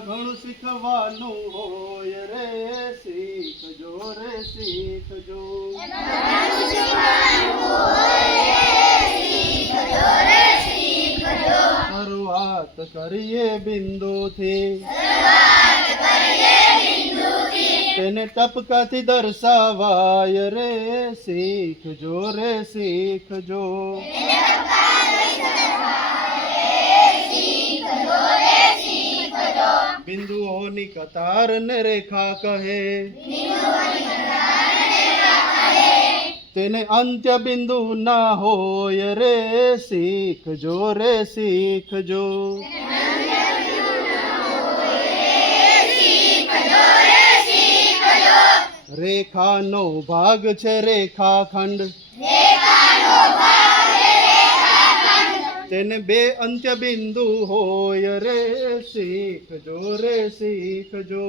એમાં ઘણું શીખવાનું હોય રે, શીખજો રે શીખજો. શરૂઆત કરીએ બિંદુથી, તેને ટપકાથી દર્શાવાય રે, શીખજો રે શીખજો. બિંદુઓની કતાર ને રેખા કહે, તેને અંત્ય બિંદુ ના હોય રે, શીખજો રે શીખજો. રેખાનો ભાગ છે રેખાખંડ, તેને બે અંત્ય બિંદુ હોય રે, શીખજો રે શીખજો.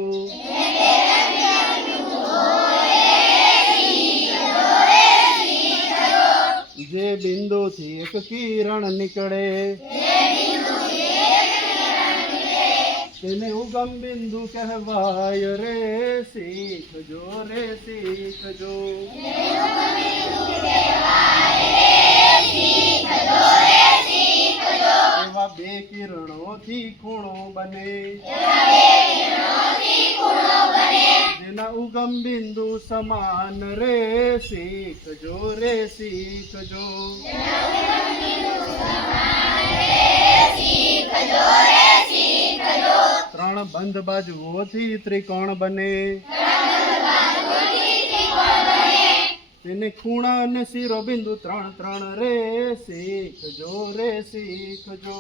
જે બિંદુથી એક કિરણ નીકળે, તેને ઉગમ બિંદુ કહેવાય રે, શીખજો રે શીખજો. એવા બે કિરણોથી ખૂણો બને, જેના ઉગમ બિંદુ સમાન રે, શીખજો રે શીખજો. ત્રણ બંધ બાજુઓથી ત્રિકોણ બને, તેને ખૂણા અને શિરોબિંદુ ત્રણ ત્રણ રે, શીખજો રે શીખજો.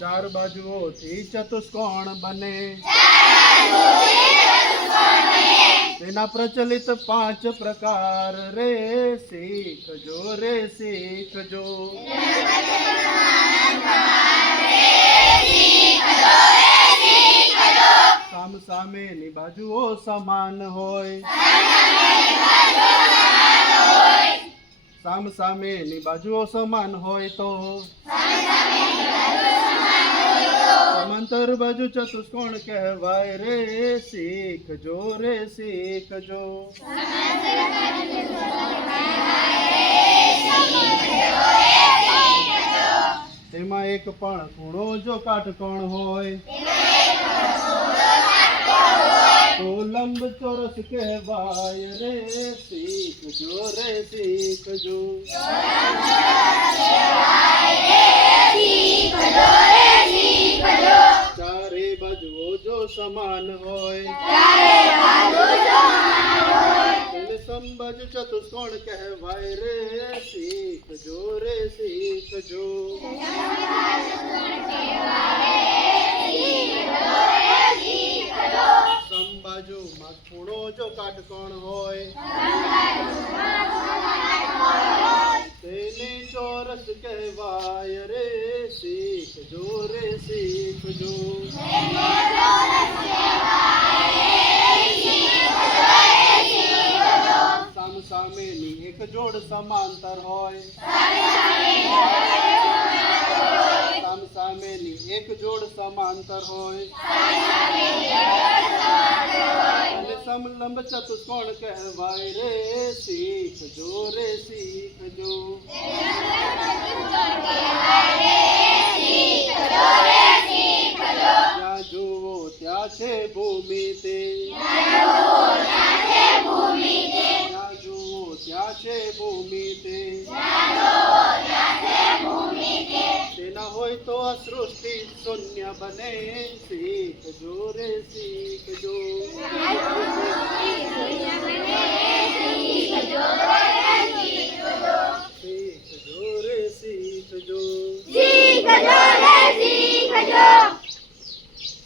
ચાર બાજુઓથી ચતુષ્કોણ બને, તેના પ્રચલિત પાંચ પ્રકાર રે, શીખજો રે શીખજો. સામેની બાજુઓ સમાન હોય, સામેની બાજુઓ સમાન હોય તો સમાંતર બાજુ ચતુષ્કોણ કહેવાય રે, શીખજો રે શીખજો. તેમાં એક પણ ખૂણો જો કાટકોણ હોય તો લંબ ચોરસ કહેવાય રે, શીખજો રે શીખજો. ચારે બાજુઓ જો સમાન હોય, તેને સમબાજુ ચતુષ્કોણ કહેવાય રે, શીખજો રે શીખજો. સમબાજુમાં ખૂણો જો કાટકોણ હોય, તેને ચોરસ કહેવાય રે, શીખજો રે શીખજો. સામેની એક જોડ સમાંતર હોય, સામેની એક જોડ સમાંતર હોય, અને સમલંબ ચતુષ્કોણ કહેવાય રે, શીખજો રે શીખજો. જ્યાં જુઓ ત્યાં છે ભૂમિ તે, જ્યાં જુઓ ત્યાં છે ભૂમિ તે, તેના હોય તો આ સૃષ્ટિ શૂન્ય બને, શીખજો રે શીખજો.